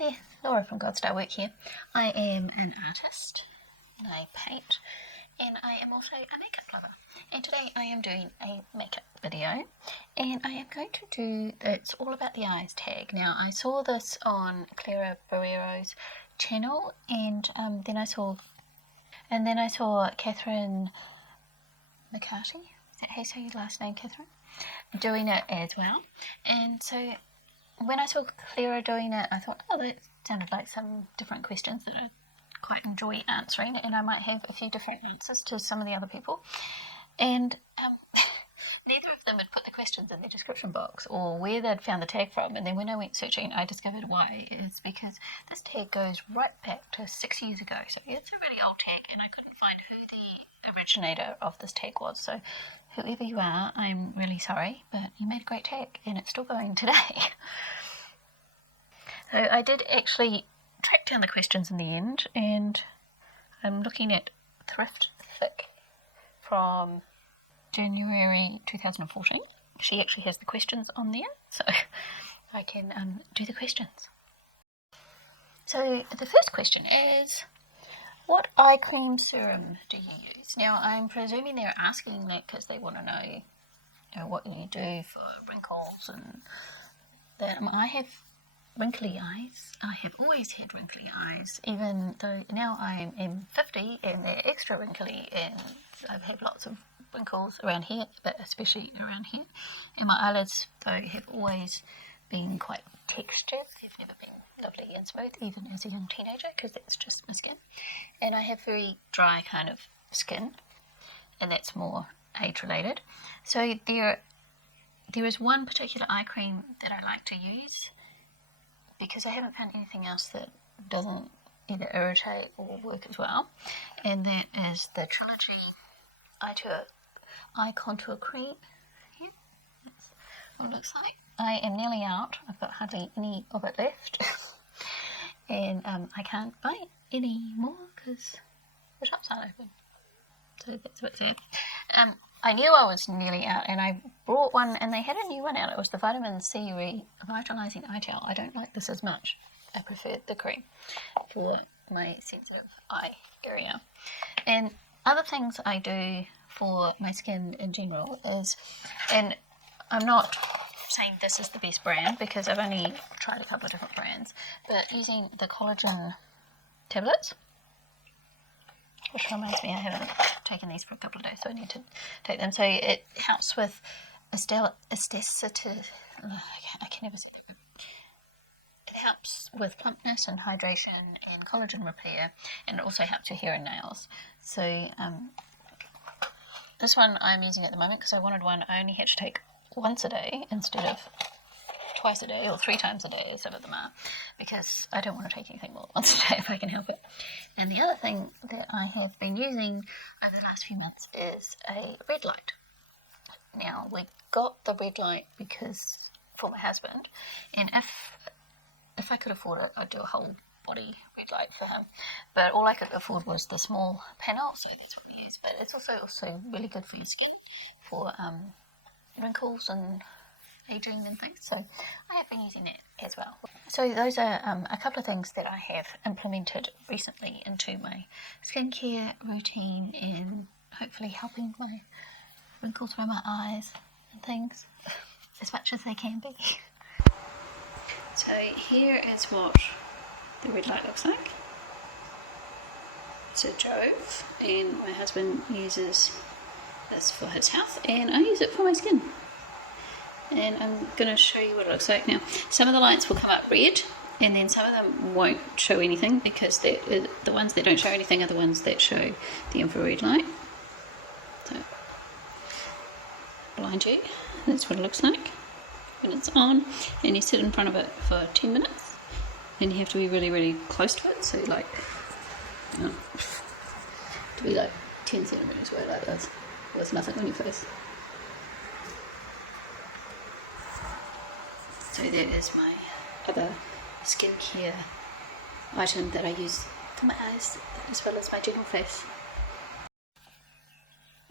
there, Laura from God Star Work here. I am an artist and I paint, and I am also a makeup lover. And today I am doing a makeup video, and I am going to do It's All About the Eyes tag. Now I saw this on Clara channel, and then I saw Catherine McCarthy. Is that how you say your last name, Catherine? Doing it as well. And so when I saw Clara doing it, I thought, oh, that sounded like some different questions that I quite enjoy answering, and I might have a few different answers to some of the other people. And neither of them had put the questions in their description box or where they'd found the tag from. And then when I went searching, I discovered why. It's because this tag goes right back to 6 years ago. So it's a really old tag, and I couldn't find who the originator of this tag was. So whoever you are, I'm really sorry, but you made a great tag, and it's still going today. So I did actually track down the questions in the end, and I'm looking at Thrift Thick from January 2014. She actually has the questions on there, so I can do the questions. So the first question is, what eye cream serum do you use? Now I'm presuming they're asking that because they want to know, what you do for wrinkles and that. I have wrinkly eyes. I have always had wrinkly eyes, even though now I am 50 and they're extra wrinkly, and I've had lots of wrinkles around here, but especially around here. And my eyelids, though, have always been quite textured. They've never been lovely and smooth, even as a young teenager, because that's just my skin. And I have very dry kind of skin, and that's more age-related. So there is one particular eye cream that I like to use, because I haven't found anything else that doesn't either irritate or work as well, and that is the Trilogy Eye Contour Cream. Yeah, that's what it looks like. I am nearly out. I've got hardly any of it left, and I can't buy any more because the shops aren't open. So that's what's there. I knew I was nearly out, and I bought one, and they had a new one out. It was the Vitamin C Revitalizing Eye Gel. I don't like this as much. I prefer the cream for my sensitive eye area. And other things I do for my skin in general is, and I'm not saying this is the best brand because I've only tried a couple of different brands, but using the collagen tablets, which reminds me I haven't taken these for a couple of days, so I need to take them. So it helps with elasticity. I can never say that. It helps with plumpness and hydration and collagen repair, and it also helps your hair and nails. So this one I'm using at the moment because I wanted one I only had to take once a day instead of twice a day or 3 times a day as some of them are, because I don't want to take anything more than once a day if I can help it. And the other thing that I have been using over the last few months is a red light. Now we got the red light because for my husband, and if I could afford it, I'd do a whole body red light for him, but all I could afford was the small panel, so that's what we use. But it's also really good for your skin, for wrinkles and aging and things, so I have been using that as well. So those are a couple of things that I have implemented recently into my skincare routine, and hopefully helping my wrinkles around my eyes and things as much as they can be. So here is what the red light looks like. It's a Jove, and my husband uses this for his health, and I use it for my skin. And I'm going to show you what it looks like now. Some of the lights will come up red, and then some of them won't show anything, because the ones that don't show anything are the ones that show the infrared light. So, blind you, that's what it looks like when it's on, and you sit in front of it for 10 minutes, and you have to be really, really close to it, so like, to be like 10 centimeters away like this, with nothing on your face. So that is my other skincare item that I use for my eyes as well as my general face.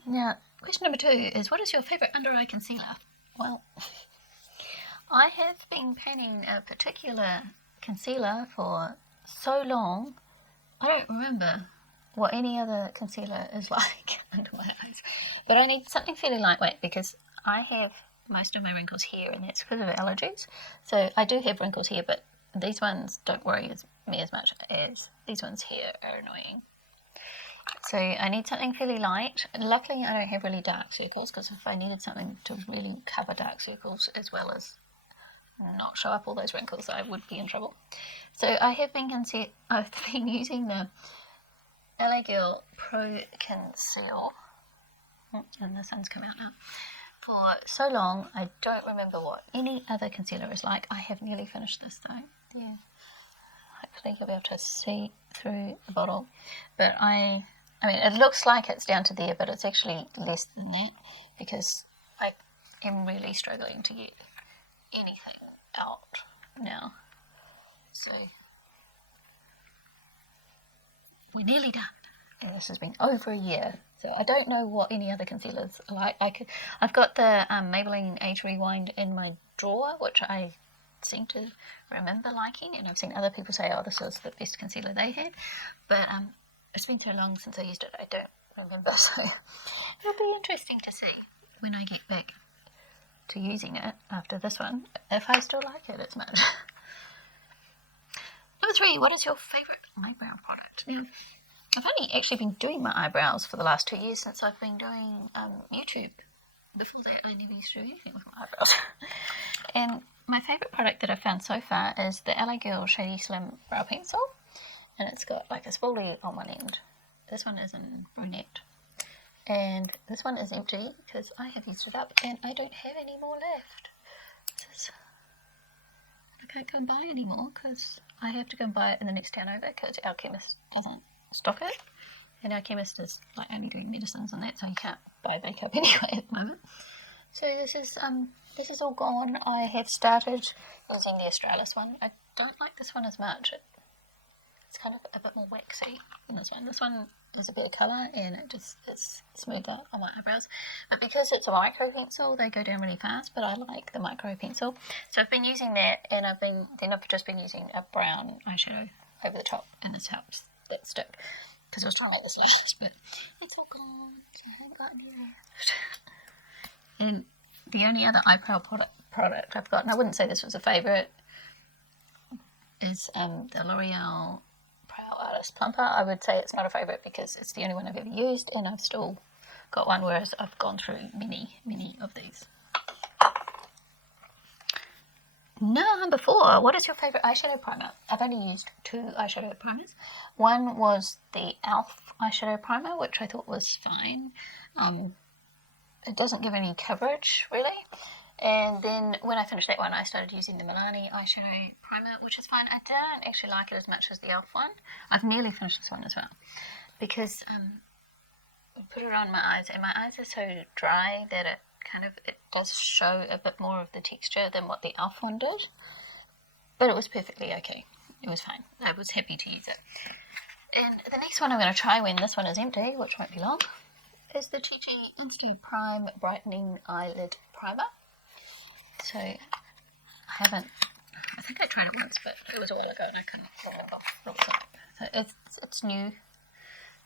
Now, question number 2 is, what is your favourite under eye concealer? Well, I have been painting a particular concealer for so long, I don't remember what any other concealer is like under my eyes. But I need something fairly lightweight because I have most of my wrinkles here, and that's because of allergies. So I do have wrinkles here, but these ones don't worry me as much as these ones here are annoying. So I need something fairly light. Luckily, I don't have really dark circles, because if I needed something to really cover dark circles as well as not show up all those wrinkles, I would be in trouble. So I've been using the LA Girl Pro Conceal, and the sun's come out now, for so long. I don't remember what any other concealer is like. I have nearly finished this though. Yeah. Hopefully you'll be able to see through the bottle. But I mean, it looks like it's down to there, but it's actually less than that, because I am really struggling to get anything out now. So we're nearly done. And this has been over a year, so I don't know what any other concealers are like. I've got the Maybelline Age Rewind in my drawer, which I seem to remember liking, and I've seen other people say, oh, this is the best concealer they had, but it's been so long since I used it, I don't remember, so it'll be interesting to see when I get back to using it after this one, if I still like it as much. Number 3, what is your favourite eyebrow product? Now, I've only actually been doing my eyebrows for the last 2 years since I've been doing YouTube. Before that, I never used to do anything with my eyebrows. And my favourite product that I've found so far is the LA Girl Shady Slim Brow Pencil. And it's got like a spoolie on one end. This one is in brunette. And this one is empty because I have used it up and I don't have any more left. I can't go and buy any more because I have to go and buy it in the next town over, because our chemist doesn't stock it. And our chemist is like only doing medicines and that, so you can't buy makeup anyway at the moment. So this is all gone. I have started using the Australis one. I don't like this one as much. It's kind of a bit more waxy than this one. This one is a better colour and it just is smoother on my eyebrows. But because it's a micro pencil, they go down really fast, but I like the micro pencil. So I've been using that, and I've just been using a brown eyeshadow over the top, and this helps that stick. Because I was trying to make this last, but it's all gone, so I haven't got any left. And the only other eyebrow product I've got, and I wouldn't say this was a favourite, is the L'Oreal Brow Artist Plumper. I would say it's not a favourite because it's the only one I've ever used, and I've still got one, whereas I've gone through many of these. Number 4, what is your favourite eyeshadow primer? I've only used 2 eyeshadow primers. One was the e.l.f. eyeshadow primer, which I thought was fine. It doesn't give any coverage, really. And then when I finished that one, I started using the Milani eyeshadow primer, which is fine. I don't actually like it as much as the e.l.f. one. I've nearly finished this one as well, because I put it on my eyes, and my eyes are so dry that it does show a bit more of the texture than what the e.l.f. one did. But it was perfectly okay. It was fine. I was happy to use it. And the next one I'm going to try when this one is empty, which won't be long, is the Chi Chi Instant Prime Brightening Eyelid Primer. So I think I tried it once, but it was a while ago and I couldn't remember. So it's new.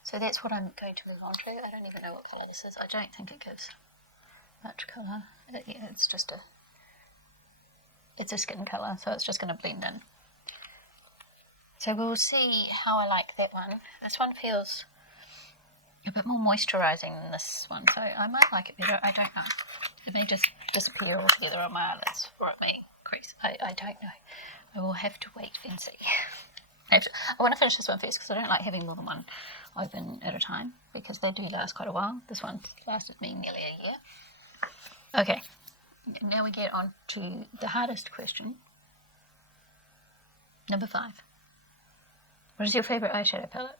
So that's what I'm going to move on to. I don't even know what colour this is. I don't think it gives much colour. Yeah, it's a skin colour, so it's just going to blend in. So we'll see how I like that one. This one feels a bit more moisturising than this one, so I might like it better. I don't know. It may just disappear altogether on my eyelids, or it may crease. I don't know. I will have to wait and see. I want to finish this one first, because I don't like having more than one open at a time, because they do last quite a while. This one lasted me nearly a year. Okay, now we get on to the hardest question. Number 5. What is your favourite eyeshadow palette?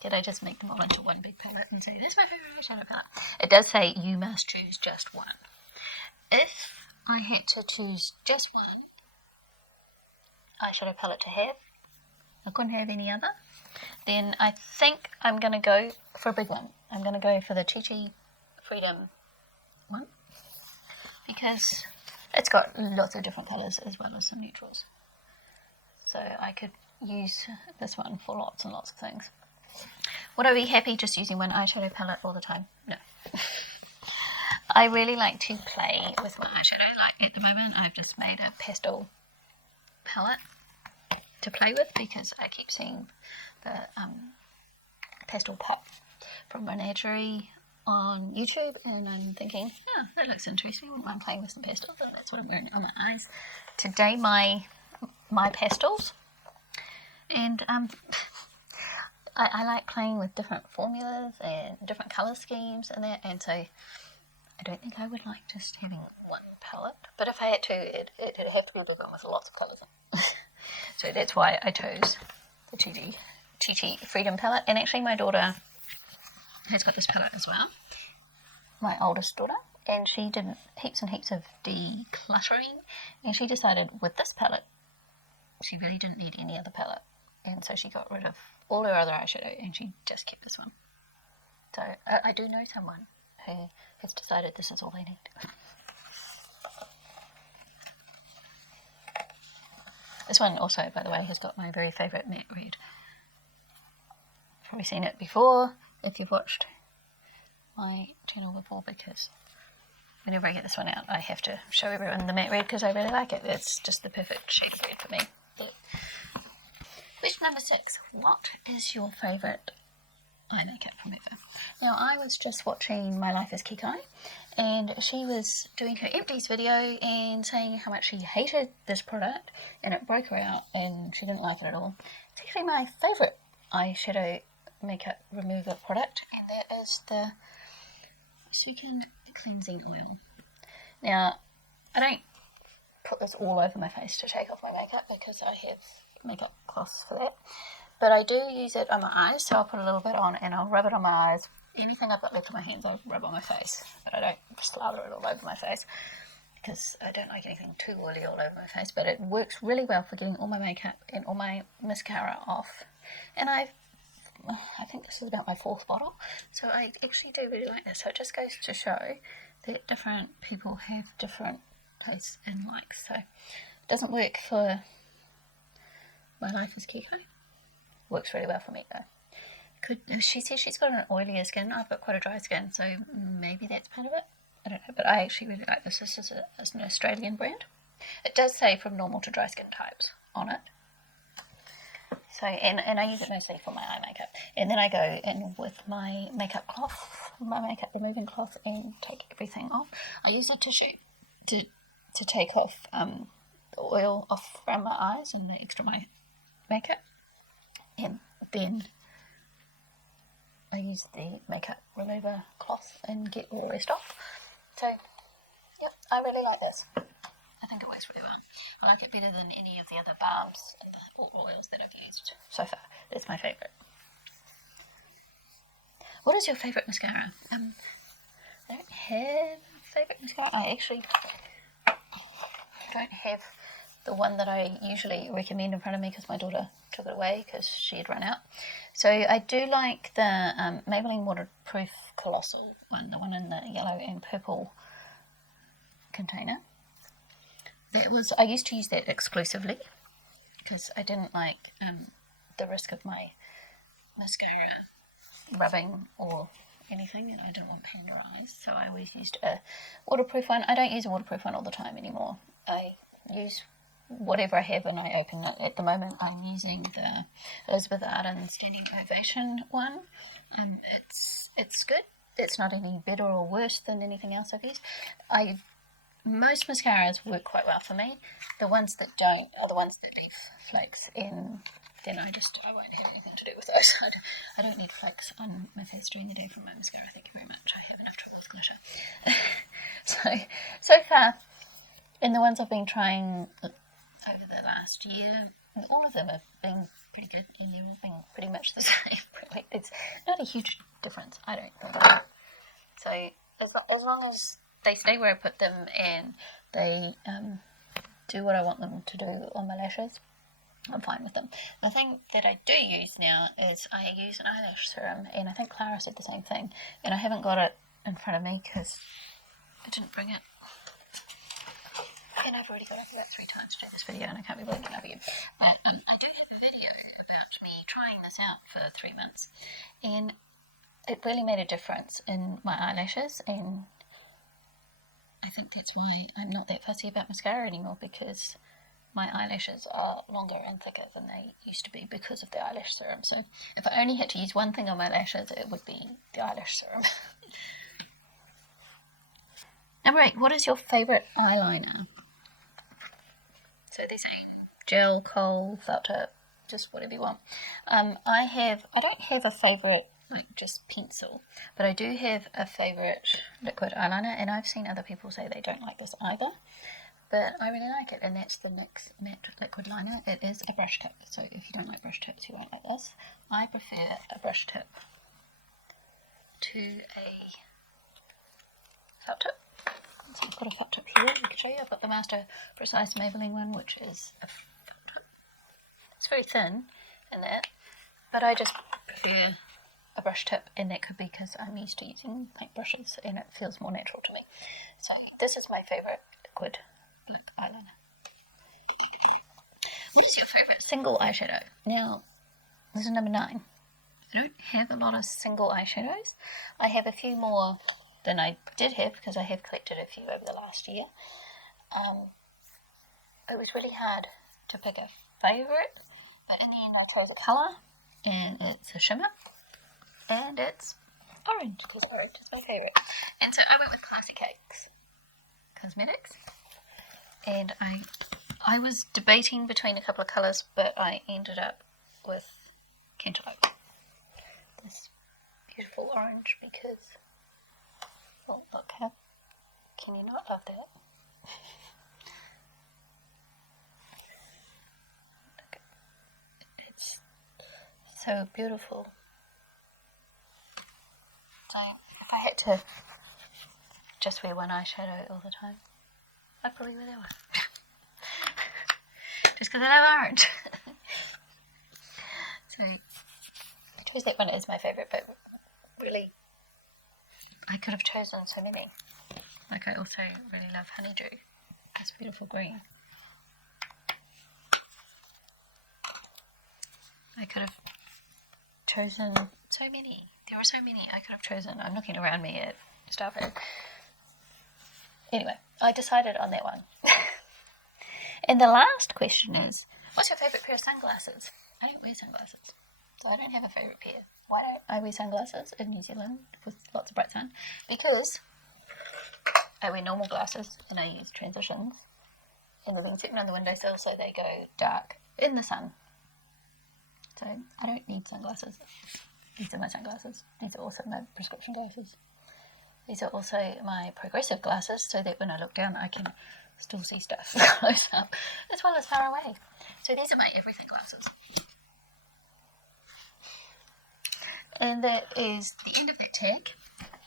Did I just make them all into one big palette and say, that's my favourite eyeshadow palette? It does say you must choose just one. If I had to choose just one eyeshadow palette to have, I couldn't have any other, then I think I'm going to go for a big one. I'm going to go for the Chi Chi Freedom one, because it's got lots of different colours as well as some neutrals. So I could use this one for lots and lots of things. Would I be happy just using one eyeshadow palette all the time? No. I really like to play with my eyeshadow. Like at the moment I've just made a pastel palette to play with because I keep seeing the pastel pop from Menagerie on YouTube, and I'm thinking, oh, that looks interesting, I wouldn't mind playing with some pastels, and that's what I'm wearing on my eyes today, my pastels. And I like playing with different formulas and different colour schemes and that, and so I don't think I would like just having one palette, but if I had to, it'd have to be a big one with lots of colours in. So that's why I chose the TT Freedom palette. And actually my daughter has got this palette as well, my oldest daughter, and she did heaps and heaps of decluttering, and she decided with this palette she really didn't need any other palette, and so she got rid of all her other eyeshadow and she just kept this one. So I do know someone who has decided this is all they need. This one also, by the way, has got my very favourite matte red. Probably seen it before if you've watched my channel before, because whenever I get this one out I have to show everyone the matte red because I really like it. It's just the perfect shade of red for me. Question number 6. What is your favourite eye makeup from ever? Now, I was just watching My Life as Kikai, and she was doing her empties video and saying how much she hated this product and it broke her out and she didn't like it at all. It's actually my favourite eyeshadow makeup remover product, and that is the Sukin Cleansing Oil. Now, I don't put this all over my face to take off my makeup because I have makeup cloths for that, but I do use it on my eyes, so I'll put a little bit on and I'll rub it on my eyes. Anything I've got left on my hands I'll rub on my face, but I don't slather it all over my face because I don't like anything too oily all over my face. But it works really well for getting all my makeup and all my mascara off, and I think this is about my 4th bottle, so I actually do really like this. So it just goes to show that different people have different tastes and likes. So it doesn't work for My Life as Kiko. Works really well for me though. She says she's got an oilier skin. I've got quite a dry skin, so maybe that's part of it. I don't know, but I actually really like this. This is an Australian brand. It does say from normal to dry skin types on it. So, and I use it mostly for my eye makeup. And then I go in with my makeup cloth, my makeup removing cloth, and take everything off. I use a tissue to take off the oil off from my eyes and the extra my makeup. And then I use the makeup remover cloth and get all the rest off. So, yep, I really like this. I think it works really well. I like it better than any of the other balms or oils that I've used so far. That's my favourite. What is your favourite mascara? I don't have a favourite mascara. I actually don't have the one that I usually recommend in front of me because my daughter took it away because she had run out. So I do like the Maybelline Waterproof Colossal one, the one in the yellow and purple container. I used to use that exclusively because I didn't like the risk of my mascara rubbing or anything, and I didn't want pain under eyes, so I always used a waterproof one. I don't use a waterproof one all the time anymore. I use whatever I have and I open it. At the moment I'm using the Elizabeth Arden Standing Ovation one. It's good. It's not any better or worse than anything else I've used. Most mascaras work quite well for me. The ones that don't are the ones that leave flakes, and then I won't have anything to do with those. I don't need flakes on my face during the day from my mascara. Thank you very much. I have enough trouble with glitter. so far, and the ones I've been trying over the last year, all of them have been pretty good, and they're all been pretty much the same. Really. It's not a huge difference, I don't think. So as long as they stay where I put them and they do what I want them to do on my lashes, I'm fine with them. The thing that I do use now is I use an eyelash serum, and I think Clara said the same thing, and I haven't got it in front of me because I didn't bring it. And I've already got up about 3 times to do this video, and I can't be blinking up again. But I do have a video about me trying this out for 3 months, and it really made a difference in my eyelashes, and I think that's why I'm not that fussy about mascara anymore, because my eyelashes are longer and thicker than they used to be because of the eyelash serum. So if I only had to use one thing on my lashes, it would be the eyelash serum. Number 8, what is your favourite eyeliner? So they're saying gel, kohl, felt tip, just whatever you want. I don't have a favourite, like just pencil, but I do have a favourite liquid eyeliner, and I've seen other people say they don't like this either, but I really like it, and that's the NYX matte liquid liner. It is a brush tip, so if you don't like brush tips, you won't like this. I prefer a brush tip to a felt tip. So I've got a felt tip here, I can show you. I've got the Master Precise Maybelline one, which is a felt tip. It's very thin in that, but I just prefer a brush tip, and that could be because I'm used to using paint brushes and it feels more natural to me. So this is my favourite liquid black eyeliner. What is your favourite single eyeshadow? Now, this is number 9. I don't have a lot of single eyeshadows. I have a few more than I did have because I have collected a few over the last year. It was really hard to pick a favourite, but in the end I chose a colour, and it's a shimmer, and it's orange because orange is my favourite. And so I went with Classic Cakes Cosmetics, and I was debating between a couple of colours, but I ended up with Cantaloupe, this beautiful orange, because, oh look, how can you not love that? Look, it's so beautiful. So if I had to just wear one eyeshadow all the time, I'd probably wear that one. Just because I love orange. So I chose that one as my favourite, but really I could have chosen so many. Like, I also really love Honeydew, this beautiful green. I could have chosen so many. There were so many I could have chosen. I'm looking around me at stuff. Anyway, I decided on that one. And the last question is, what's your favourite pair of sunglasses? I don't wear sunglasses, so I don't have a favourite pair. Why don't I wear sunglasses in New Zealand with lots of bright sun? Because I wear normal glasses and I use transitions, and they've been sitting on the windowsill so they go dark in the sun. So I don't need sunglasses. These are my sunglasses. These are also my prescription glasses. These are also my progressive glasses, so that when I look down I can still see stuff close up as well as far away. So these are my everything glasses. And that is the end of that tag.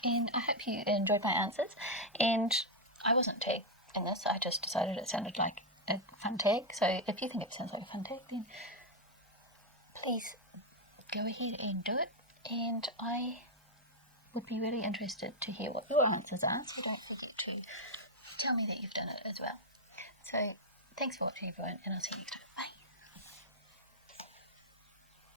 And I hope you enjoyed my answers. And I wasn't tagged in this, I just decided it sounded like a fun tag. So if you think it sounds like a fun tag, then please go ahead and do it. And I would be really interested to hear what your answers are, so don't forget to tell me that you've done it as well. So thanks for watching, everyone, and I'll see you next time. Bye.